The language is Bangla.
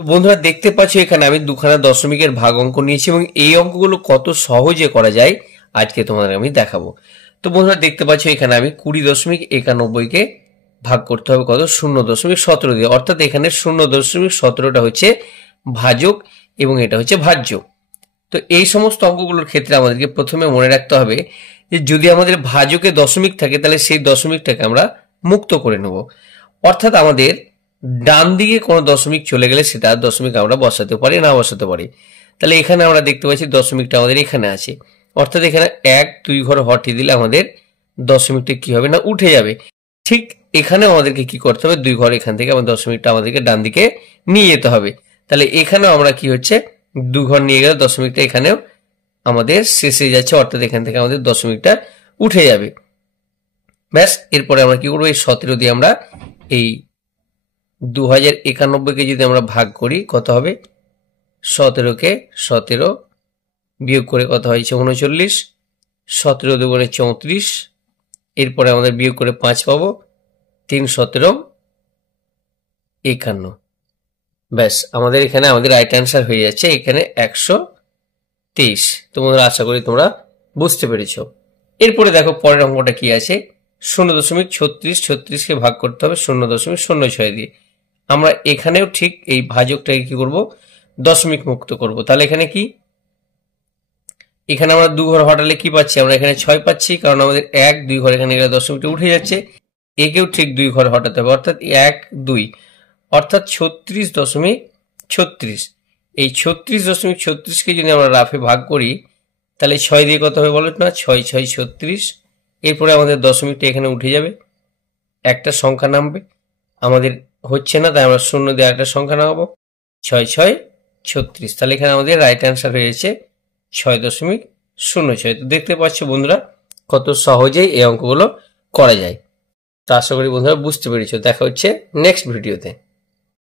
তো বন্ধুরা দেখতে পাচ্ছ এখানে আমি দুখানা দশমিকের ভাগ অঙ্ক নিয়েছি এবং এই অঙ্কগুলো কত সহজে করা যায় আজকে তোমাদের আমি দেখাবো। তো বন্ধুরা দেখতে পাচ্ছ এখানে আমি 20.91কে ভাগ করতে হবে কত 0.17 দিয়ে, অর্থাৎ এখানে 0.17টা হচ্ছে ভাজক এবং এটা হচ্ছে ভাজ্য। তো এই সমস্ত অঙ্কগুলোর ক্ষেত্রে আমাদেরকে প্রথমে মনে রাখতে হবে যে যদি আমাদের ভাজকে দশমিক থাকে তাহলে সেই দশমিকটাকে আমরা মুক্ত করে নেব, অর্থাৎ আমাদের ডান দিকে কোনো দশমিক চলে গেলে সেটা দশমিক আমরা বসাতে পারি না বসাতে পারি। তাহলে এখানে আমরা দেখতে পাচ্ছি দশমিকটা আমাদের এখানে আছে, অর্থাৎ এখানে 1-2 ঘর হটিয়ে দিলে আমাদের দশমিকটা কি হবে না উঠে যাবে। ঠিক এখানে আমাদেরকে কি করতে হবে, 2 ঘর এখান থেকে আমাদের দশমিকটা আমাদেরকে ডান দিকে নিয়ে যেতে হবে। তাহলে এখানেও আমরা কি হচ্ছে 2 ঘর নিয়ে গেলে দশমিকটা এখানেও আমাদের শেষে যাচ্ছে, অর্থাৎ এখান থেকে আমাদের দশমিকটা উঠে যাবে। ব্যাস, এরপরে আমরা কি করবো, এই 17 দিয়ে আমরা এই 2091কে যদি আমরা ভাগ করি কত হবে, 17কে 17 বিয়োগ করে কত হয়েছে 39, 17 দুগুণে 34, এরপরে আমাদের বিয়োগ করে 5 পাবো, 3 17 51। ব্যাস, আমাদের এখানে আমাদের রাইট অ্যান্সার হয়ে যাচ্ছে এখানে 123। তোমরা আশা করি তোমরা বুঝতে পেরেছো। এরপরে দেখো পরের অঙ্কটা কি আছে, 0.36 কে ভাগ করতে হবে 0.06 দিয়ে। আমরা এখানেও ঠিক এই ভাজকটাকে কি করব, দশমিক মুক্ত করব। তাহলে এখানে কি, এখানে আমরা 2 ঘর হটালে কি পাচ্ছি, আমরা এখানে 6 পাচ্ছি, কারণ আমাদের 1-2 ঘর এখানে গেলে দশমিকটা উঠে যাচ্ছে। একেও ঠিক 2 ঘর হটাতে হবে, অর্থাৎ 1-2, অর্থাৎ 36.36। এই 36.36কে যদি আমরা রাফে ভাগ করি তাহলে 6 দিয়ে কত হবে বলো না, 6-6 36। এরপরে আমাদের দশমিকটা এখানে উঠে যাবে, একটা সংখ্যা নামবে, আমাদের হচ্ছে না তাই আমরা 0 দিয়ে একটা সংখ্যা নামাবো, 6-6 36। তাহলে এখানে আমাদের রাইট অ্যান্সার হয়েছে 6.06। তো দেখতে পাচ্ছ বন্ধুরা কত সহজেই এই অঙ্কগুলো করা যায়। তো আশা করি বন্ধুরা বুঝতে পেরেছো। দেখা হচ্ছে নেক্সট ভিডিওতে।